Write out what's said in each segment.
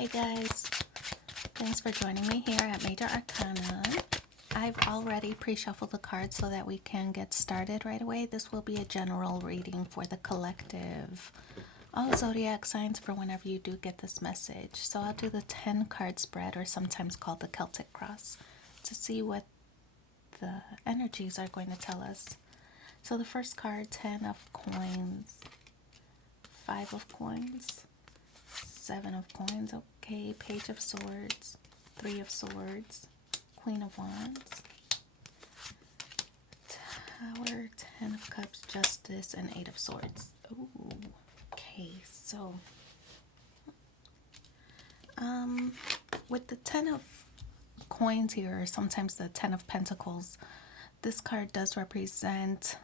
Hey guys, thanks for joining me here at Major Arcana. I've already pre-shuffled the cards so that we can get started right away. This will be a general reading for the collective, all zodiac signs for whenever you do get this message. So I'll do the 10 card spread, or sometimes called the Celtic cross, to see what the energies are going to tell us. So the first card, 10 of coins, 5 of coins, 7 of coins, okay, Page of Swords, 3 of Swords, Queen of Wands, Tower, 10 of Cups, Justice, and 8 of Swords. Ooh, okay, so with the 10 of coins here, or sometimes the 10 of Pentacles, this card does represent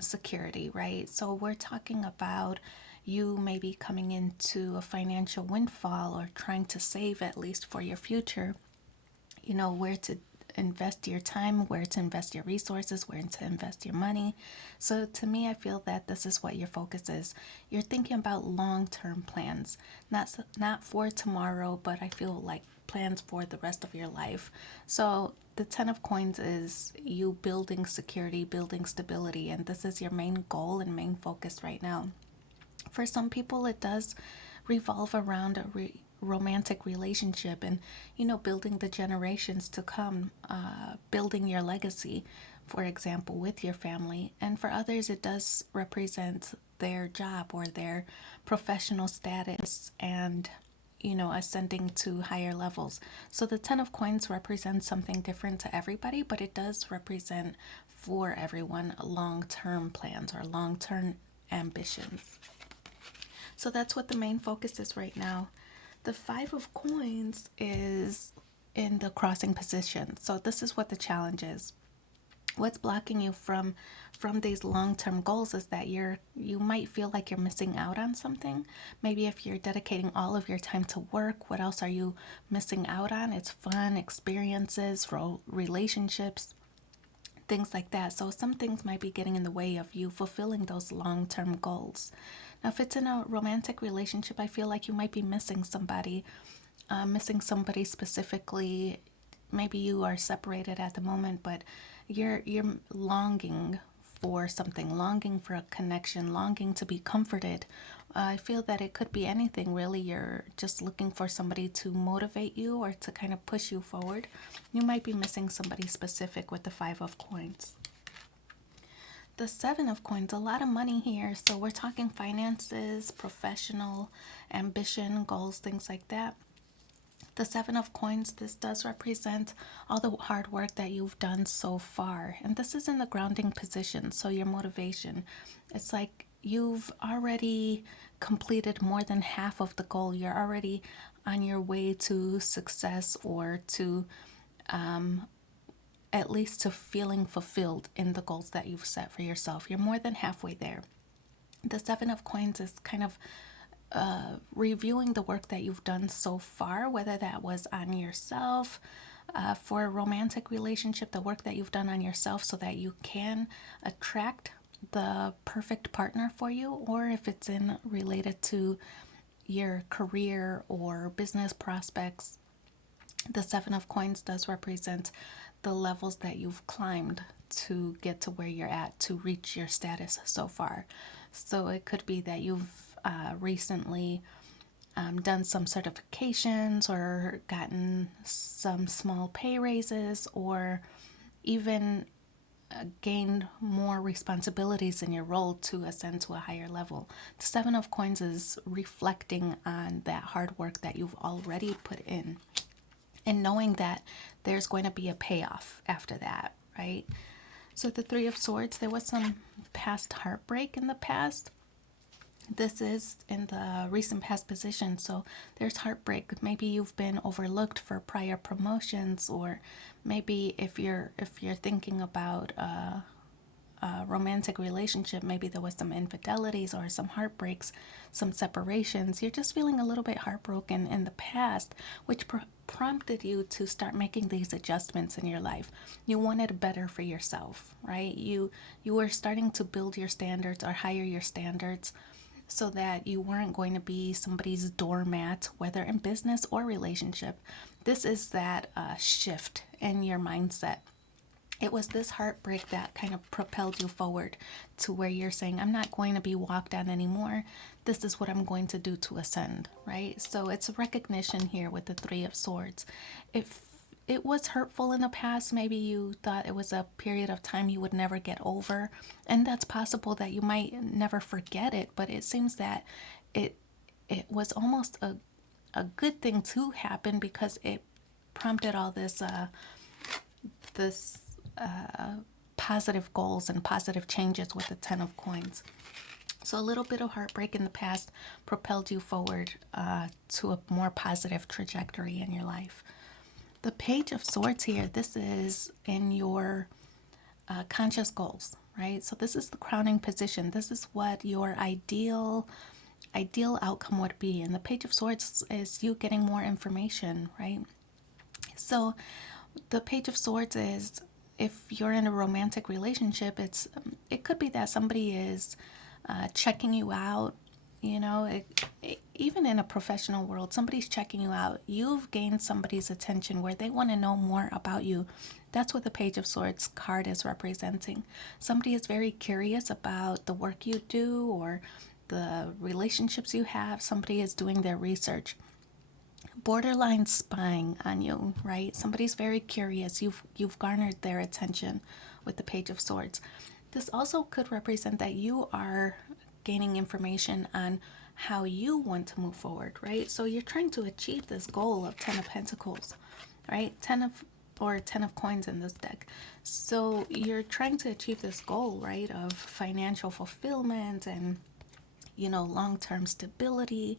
security, right? So we're talking about you maybe coming into a financial windfall or trying to save at least for your future. You know, where to invest your time, where to invest your resources, where to invest your money. So to me, I feel that this is what your focus is. You're thinking about long-term plans, not for tomorrow, but I feel like plans for the rest of your life. So the 10 of coins is you building security, building stability, and this is your main goal and main focus right now. For some people, it does revolve around a romantic relationship and, you know, building the generations to come, building your legacy, for example, with your family. And for others, it does represent their job or their professional status and, you know, ascending to higher levels. So the 10 of coins represents something different to everybody, but it does represent for everyone long-term plans or long-term ambitions. So that's what the main focus is right now. The 5 of coins is in the crossing position. So this is what the challenge is. What's blocking you from these long-term goals is that you might feel like you're missing out on something. Maybe if you're dedicating all of your time to work, what else are you missing out on? It's fun, experiences, relationships, things like that. So some things might be getting in the way of you fulfilling those long-term goals. Now, if it's in a romantic relationship, I feel like you might be missing somebody specifically. Maybe you are separated at the moment, but you're longing for something, longing for a connection, longing to be comforted. I feel that it could be anything really. You're just looking for somebody to motivate you or to kind of push you forward. You might be missing somebody specific with the 5 of coins. The 7 of coins, a lot of money here. So we're talking finances, professional, ambition, goals, things like that. The 7 of coins, this does represent all the hard work that you've done so far. And this is in the grounding position, so your motivation. It's like you've already completed more than half of the goal. You're already on your way to success, or to at least to feeling fulfilled in the goals that you've set for yourself. You're more than halfway there. The 7 of coins is kind of reviewing the work that you've done so far, whether that was on yourself, for a romantic relationship, the work that you've done on yourself so that you can attract the perfect partner for you, or if it's in related to your career or business prospects. The 7 of coins does represent the levels that you've climbed to get to where you're at, to reach your status so far. So it could be that you've recently done some certifications or gotten some small pay raises, or even gained more responsibilities in your role to ascend to a higher level. The 7 of coins is reflecting on that hard work that you've already put in, and knowing that there's going to be a payoff after that, right? So the 3 of Swords, there was some past heartbreak in the past. This is in the recent past position, so there's heartbreak. Maybe you've been overlooked for prior promotions, or maybe if you're thinking about a romantic relationship, maybe there was some infidelities or some heartbreaks, some separations. You're just feeling a little bit heartbroken in the past, which prompted you to start making these adjustments in your life. You wanted better for yourself, right? You were starting to build your standards or higher your standards, so that you weren't going to be somebody's doormat, whether in business or relationship. This is that shift in your mindset. It was this heartbreak that kind of propelled you forward to where you're saying, I'm not going to be walked on anymore. This is what I'm going to do to ascend, right? So it's a recognition here with the Three of Swords. If it was hurtful in the past, maybe you thought it was a period of time you would never get over, and that's possible that you might never forget it, but it seems that it it was almost a good thing to happen because it prompted all this positive goals and positive changes with the Ten of Coins. So a little bit of heartbreak in the past propelled you forward to a more positive trajectory in your life. The Page of Swords here, this is in your conscious goals, right? So this is the crowning position. This is what your ideal outcome would be. And the Page of Swords is you getting more information, right? So the Page of Swords is, if you're in a romantic relationship, it could be that somebody is checking you out. Even in a professional world, somebody's checking you out. You've gained somebody's attention where they want to know more about you. That's what the Page of Swords card is representing. Somebody is very curious about the work you do or the relationships you have. Somebody is doing their research, borderline spying on you, right? Somebody's very curious. You've garnered their attention with the Page of Swords. This also could represent that you are gaining information on how you want to move forward, right? So you're trying to achieve this goal of 10 of Pentacles, right? 10 of Coins in this deck. So you're trying to achieve this goal, right, of financial fulfillment and long-term stability,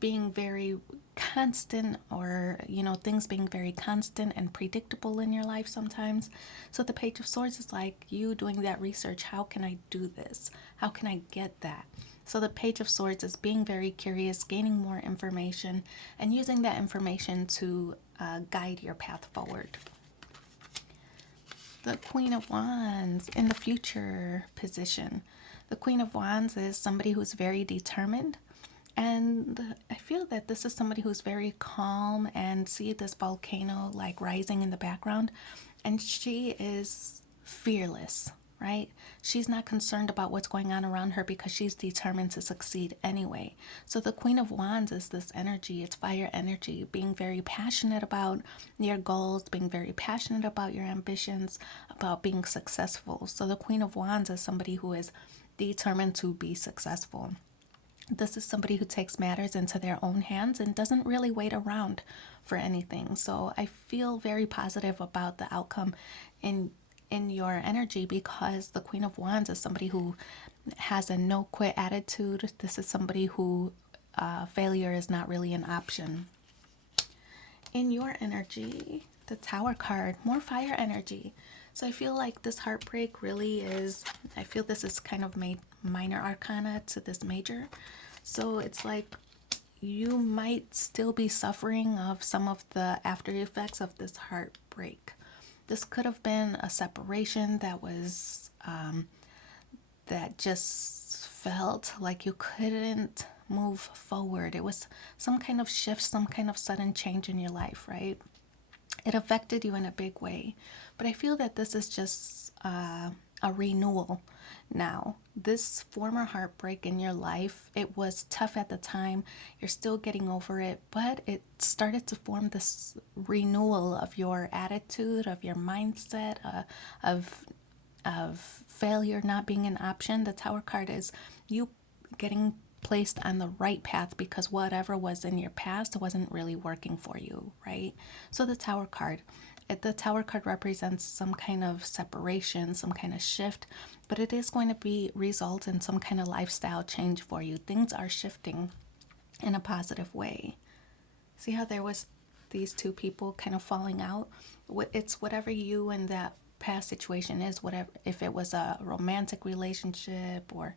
being very constant, or things being very constant and predictable in your life sometimes. So the Page of Swords is like you doing that research. How can I do this? How can I get that? So the Page of Swords is being very curious, gaining more information, and using that information to guide your path forward. The Queen of Wands in the future position. The Queen of Wands is somebody who's very determined. And I feel that this is somebody who's very calm, and see this volcano like rising in the background. And she is fearless, right? She's not concerned about what's going on around her because she's determined to succeed anyway. So the Queen of Wands is this energy, it's fire energy, being very passionate about your goals, being very passionate about your ambitions, about being successful. So the Queen of Wands is somebody who is determined to be successful. This is somebody who takes matters into their own hands and doesn't really wait around for anything. So I feel very positive about the outcome in your energy, because the Queen of Wands is somebody who has a no quit attitude. This is somebody who failure is not really an option. In your energy, the Tower card, more fire energy. So I feel like this heartbreak really is, I feel this is kind of made minor arcana to this major. So it's like you might still be suffering of some of the after effects of this heartbreak. This could have been a separation that was, that just felt like you couldn't move forward. It was some kind of shift, some kind of sudden change in your life, right? It affected you in a big way. But I feel that this is just a renewal now. This former heartbreak in your life, it was tough at the time. You're still getting over it, but it started to form this renewal of your attitude, of your mindset, of failure not being an option. The Tower card is you getting placed on the right path because whatever was in your past wasn't really working for you, right? So the Tower card represents some kind of separation, some kind of shift, but it is going to result in some kind of lifestyle change for you. Things are shifting in a positive way. See how there was these two people kind of falling out? It's whatever you and that past situation is, whatever, if it was a romantic relationship or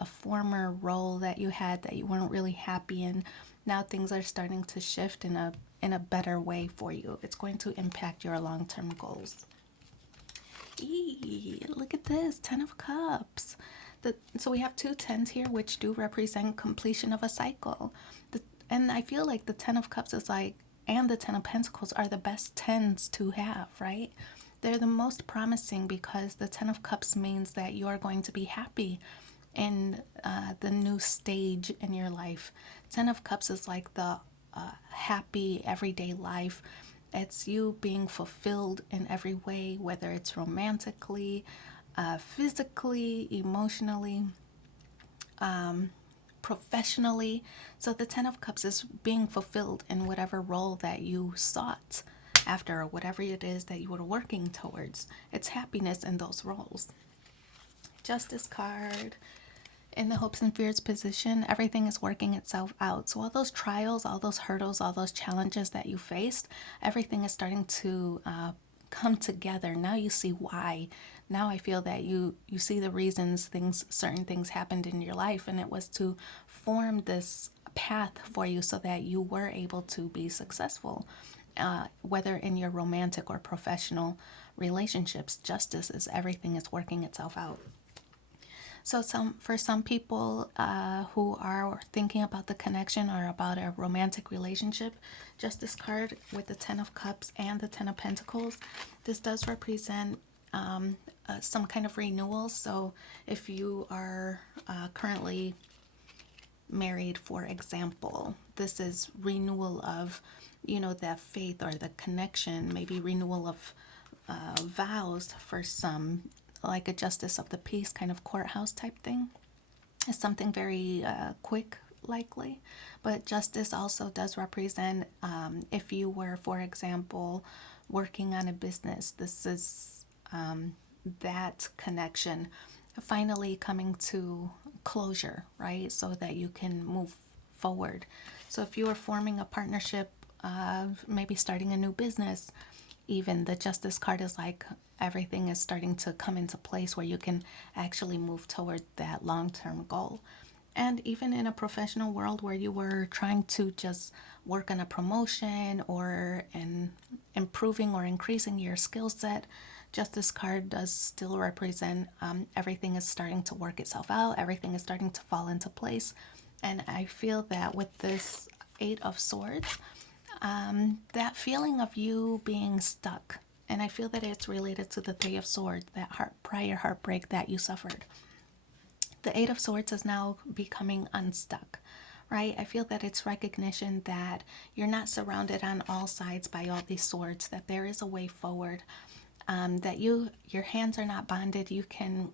a former role that you had that you weren't really happy in, now things are starting to shift in a better way for you. It's going to impact your long-term goals. Look at this, 10 of Cups. So we have two tens here, which do represent completion of a cycle. And I feel like the Ten of Cups is like, and the Ten of Pentacles are the best tens to have, right? They're the most promising because the Ten of Cups means that you are going to be happy in the new stage in your life. Ten of Cups is like the happy everyday life. It's you being fulfilled in every way, whether it's romantically, physically, emotionally, professionally. So the Ten of Cups is being fulfilled in whatever role that you sought after, or whatever it is that you were working towards. It's happiness in those roles. Justice card. In the hopes and fears position, everything is working itself out. So all those trials, all those hurdles, all those challenges that you faced, everything is starting to come together. Now you see why. Now I feel that you see the reasons certain things happened in your life, and it was to form this path for you so that you were able to be successful, whether in your romantic or professional relationships. Justice is everything is working itself out. So for some people who are thinking about the connection or about a romantic relationship, Justice card with the Ten of Cups and the Ten of Pentacles, this does represent some kind of renewal. So if you are currently married, for example, this is renewal of, that faith or the connection, maybe renewal of vows for some, like a justice of the peace kind of courthouse type thing. It's something very quick, likely. But justice also does represent if you were, for example, working on a business, this is that connection finally coming to closure, right? So that you can move forward. So if you are forming a partnership, maybe starting a new business, even the Justice card is like everything is starting to come into place where you can actually move toward that long-term goal. And even in a professional world where you were trying to just work on a promotion or in improving or increasing your skill set, Justice card does still represent everything is starting to work itself out, everything is starting to fall into place. And I feel that with this Eight of Swords, that feeling of you being stuck, and I feel that it's related to the Three of Swords, that prior heartbreak that you suffered. The Eight of Swords is now becoming unstuck, right? I feel that it's recognition that you're not surrounded on all sides by all these swords, that there is a way forward, that your hands are not bonded. You can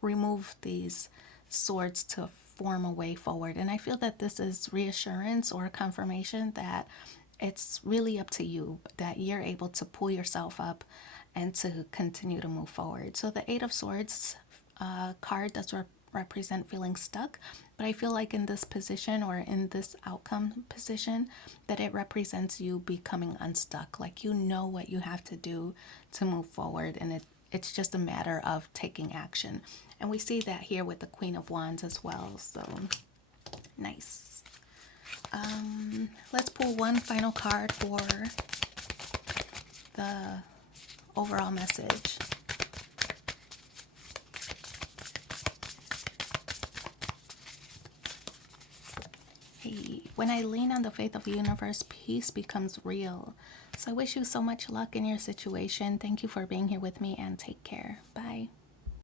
remove these swords to form a way forward. And I feel that this is reassurance or confirmation that it's really up to you, that you're able to pull yourself up and to continue to move forward. So the Eight of Swords card does represent feeling stuck, but I feel like in this position or in this outcome position that it represents you becoming unstuck, like you know what you have to do to move forward, and it's just a matter of taking action. And we see that here with the Queen of Wands as well. So nice. Let's pull one final card for the overall message. Hey, when I lean on the faith of the universe, peace becomes real. So I wish you so much luck in your situation. Thank you for being here with me, and take care.